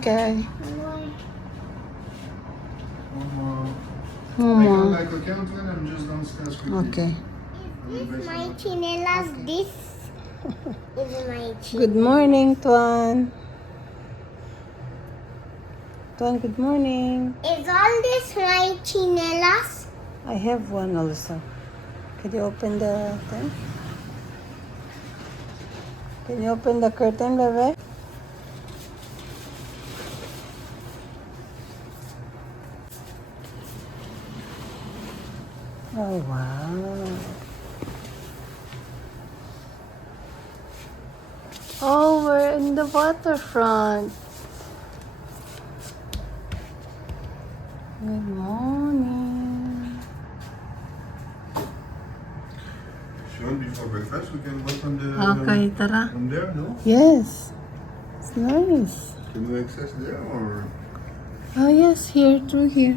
Okay. One more. Like a counter, I'm just downstairs quickly. Okay. This my chinelas. This is my chinelas. Good morning, Tuan. Tuan, good morning. Is all this my chinelas? I have one also. Can you open the thing? Can you open the curtain, Bebe? Oh, wow. Oh, we're in the waterfront. Good morning. Sean, before breakfast, we can walk on the Okay, tara. on there, no? Yes. It's nice. Can we access there or? Oh, yes, here, through here.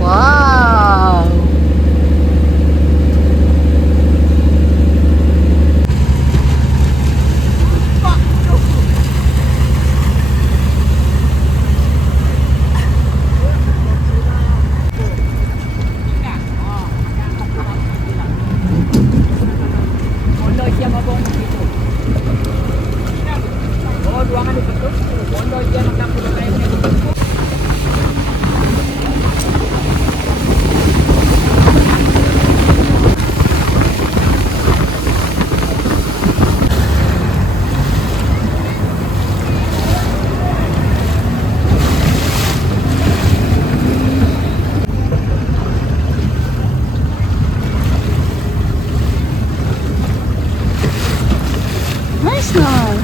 Wow! Nice one.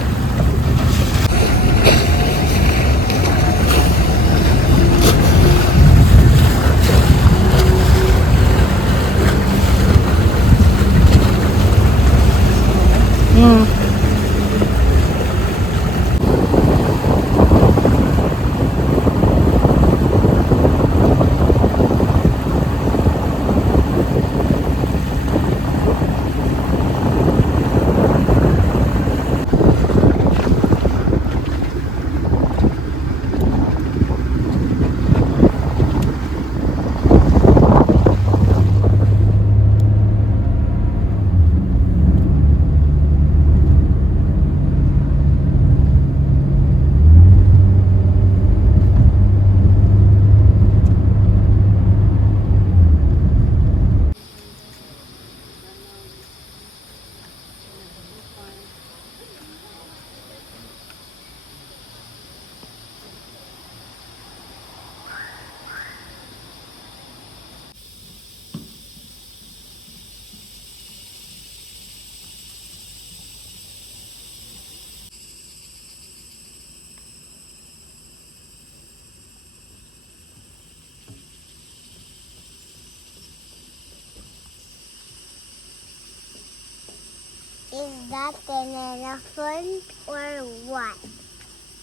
Is that an elephant or what?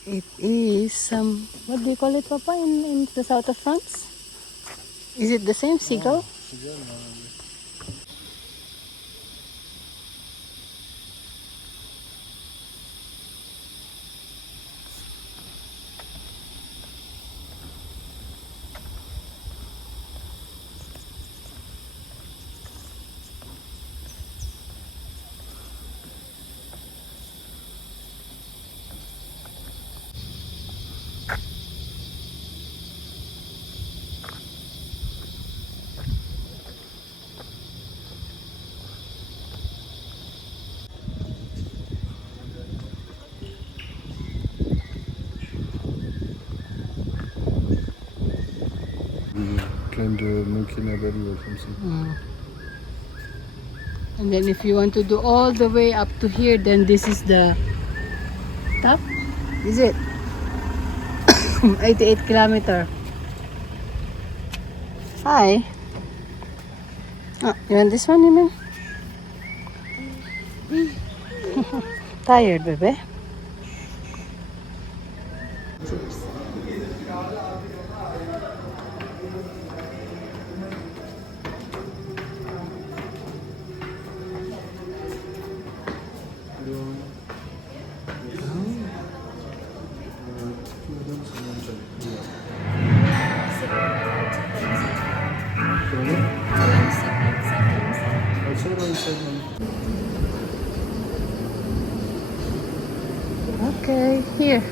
It is some, what do you call it, Papa, in the south of France? Is it the same seagull? We climbed the Kinabalu or something. And then if you want to do all the way up to here, then this is the top. Is it? 88 kilometer. Hi. Oh, you want this one, you mean? Tired, baby? Okay, here.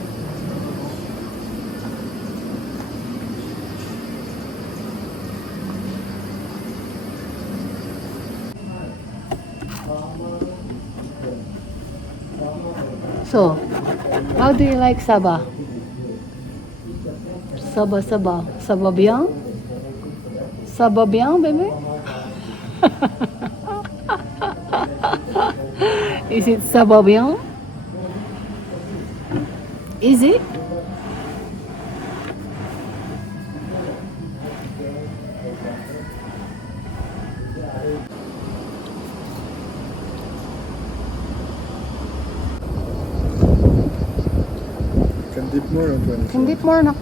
So, how do you like Sabah? Sabah. Sabah bien? Sabah bien, baby? Is it Sabah bien? Is it? Can dip more, Antoine. Can dip more, no?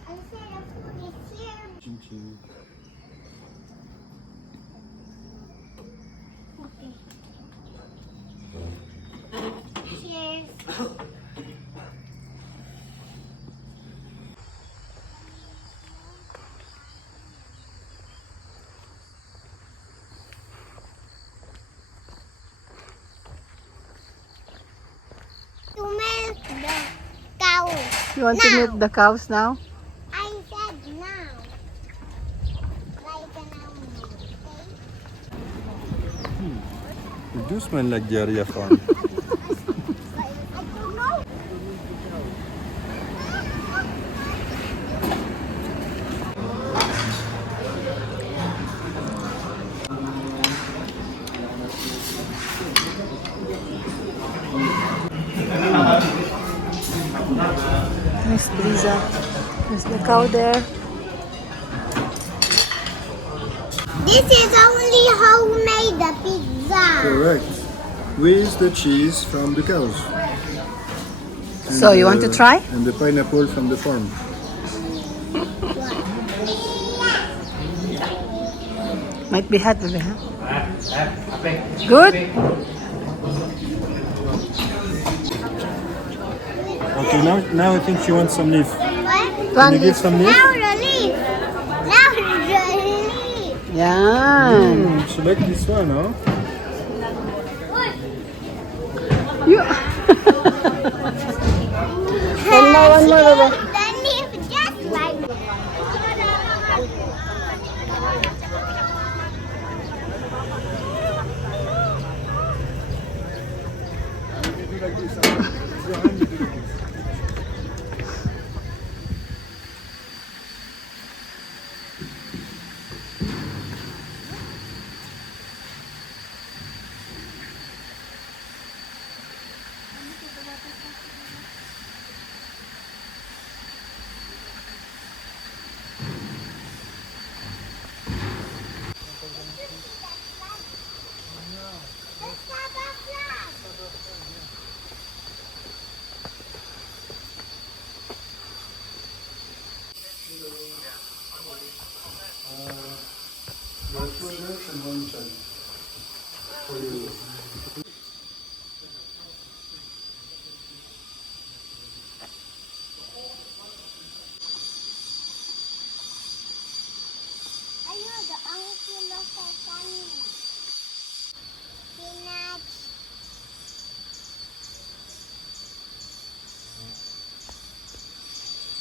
I said the food is here. Okay. Cheers. To milk the cow. You want to milk the cows now? I said now. Like an animal, okay? You do smell like diarrhea farm. I don't know. Miss Lisa. There's the cow there. This is only homemade pizza. Correct. With the cheese from the cows. So you want to try? And the pineapple from the farm. Might be hot, baby, huh? Good? Okay, now I think she wants some leaf. What? Can you give some leaf? Now the leaf. Now the leaf. Yan. She like this one, huh? You. One more, Baba. The leaf just like the Sabah flag. One children and one child. For you. Ayun, the uncle of our family. Spinach.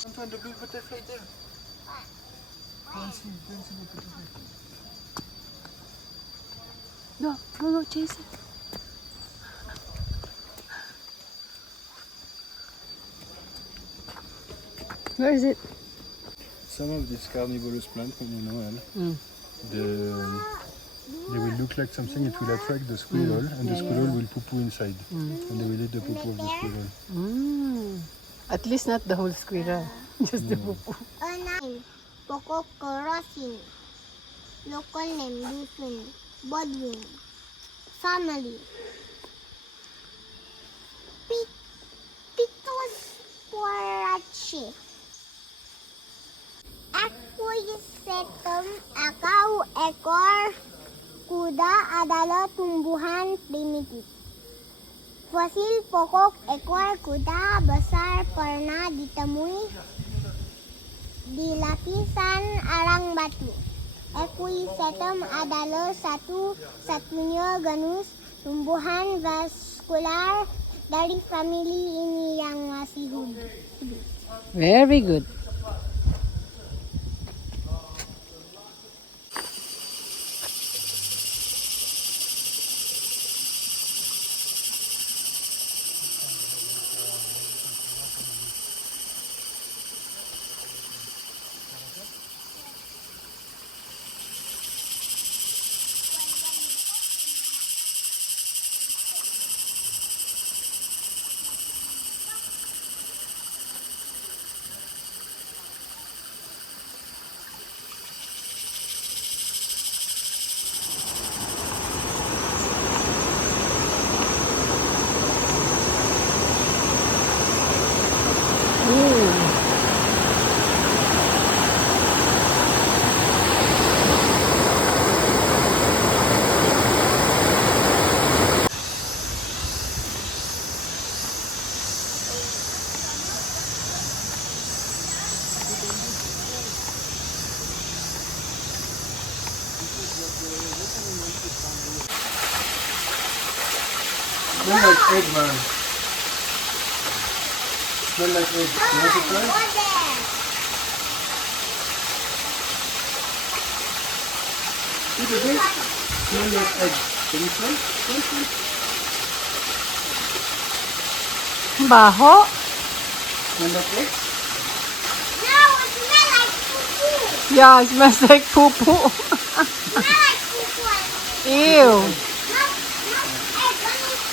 Antoine, the blue butterfly there. Go, chase it. Where is it? Some of these carnivorous plants, when you know, Mm. they will look like something, it will attract the squirrel, and the squirrel will poo-poo inside. And they will eat the poo-poo of the squirrel. Mm. At least not the whole squirrel. Just the pupu. Name. Pokok Korosin. Local name Dusun. Bodwin. Family. Pitus Porache. Aquisectum akau ekor kuda adalah tumbuhan primitif. Fosil pokok ekor kuda besar pernah ditemui di lapisan arang batu. Equisetum adalah satu-satunya genus tumbuhan vaskular dari famili ini yang masih hidup. Very good. Smell like egg, man. Smell like egg. You want to try? Eat it, eh? Smell like egg. Can you smell? Smell. Baho. Smell like egg? No, it smells like poo-poo. Yeah, it smells like poo-poo. It smells like poo-poo. Ew.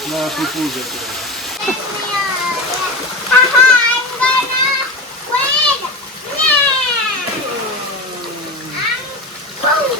No, poo-poo is okay. Haha, I'm gonna win. Yeah. I'm cool.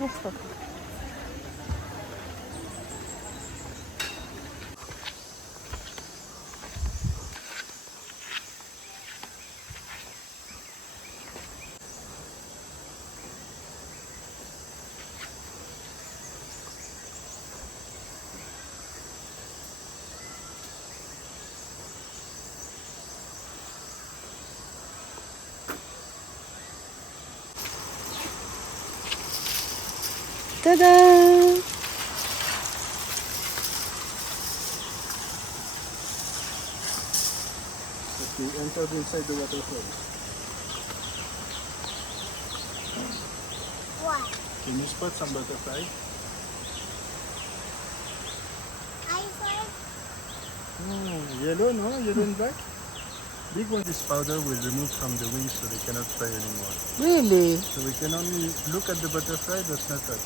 Yes, Papa. Ta-da! We entered inside the waterfall. What? Can you spot some butterfly? I saw it. Oh, yellow, no? Yellow and black? Big one. This powder will remove from the wings so they cannot fly anymore. Really? So we can only look at the butterfly but not touch.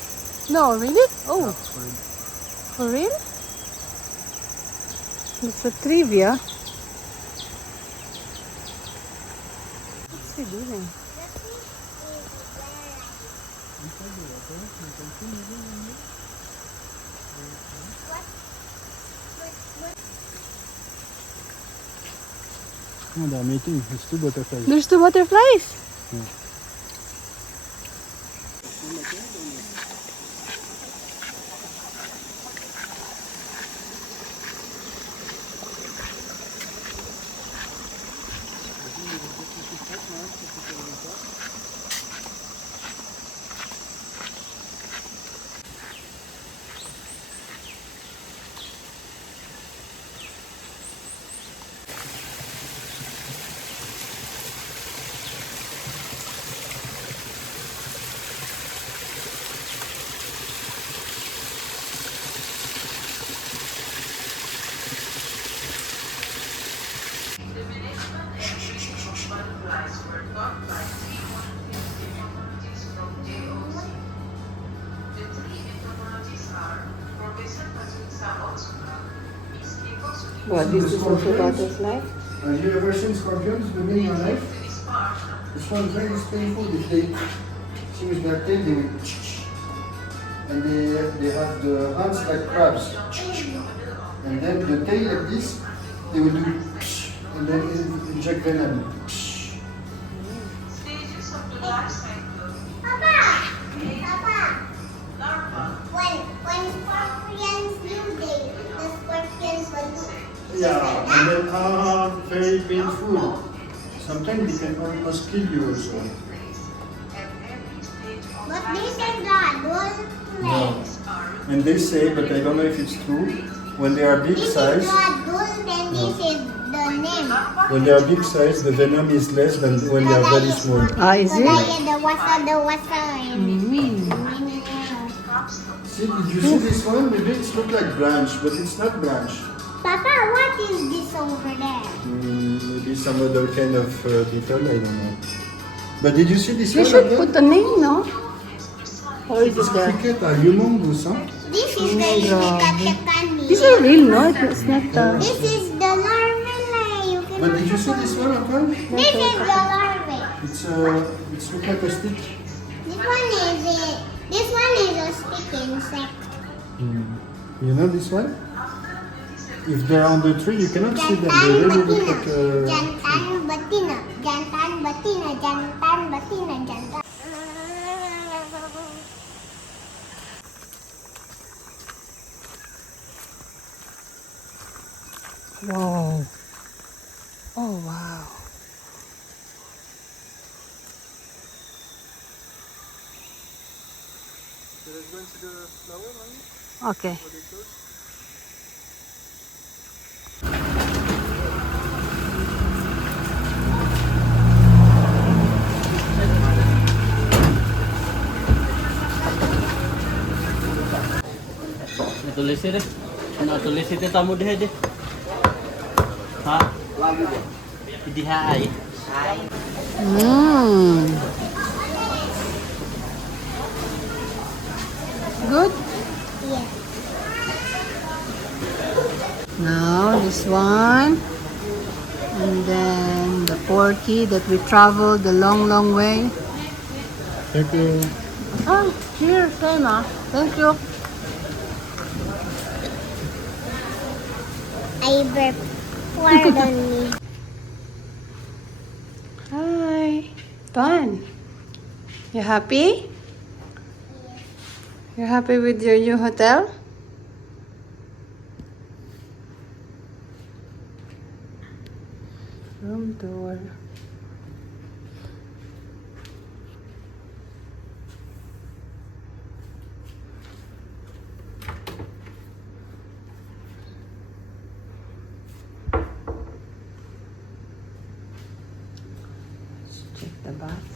No, really? Oh, For it. for real? It's a trivia. What's he doing? Inside the water, you can see moving in there. Oh, they're mating. It's two butterflies. There's two butterflies. What, this is also butterfly? Have you ever seen scorpions moving in your life? This one very painful. If they see with their tail, they will and they have the hands like crabs. And then the tail like this, they will do and then inject venom. Papa! When scorpions do, the scorpions will do. Yeah, and then very painful. Sometimes they can almost kill you also. But this is the adult legs. And they say, but I don't know if it's true, when they are big This is size, the adult and this is the name. when they are big size, the venom is less than when they are very small. Ah, is it? The wasa and See, did you see this one? Maybe it looks like branch, but it's not branch. Papa, what is this over there? Maybe some other kind of beetle, I don't know. But did you see this You one? should again? put a name, no? Or is This it the... cricket are humongous, huh? This is the City-Kundasang-Ranau. These are real, no? It's not the... This is the larvae. You can But did you see this one, Antoine? This is the larvae. It's look like a stick. This one is a stick insect. You know this one? If they're on the tree, you cannot see them. They really look like a... Jantan betina. Jantan betina. Jantan betina. Jantan. Wow. Oh, wow. Let's go into the flower, Mommy. Okay. Natulis ini, natulis itu tamu deh aja. Hah? Di hai. Good? Yes. Now, this one. And then the porky that we traveled the long, long way. Thank you. Ah, here, Selma. Thank you. I burp. Pardon me. Hi. Fun. You happy? You're happy with your new hotel? Room tour. Let's check the bath.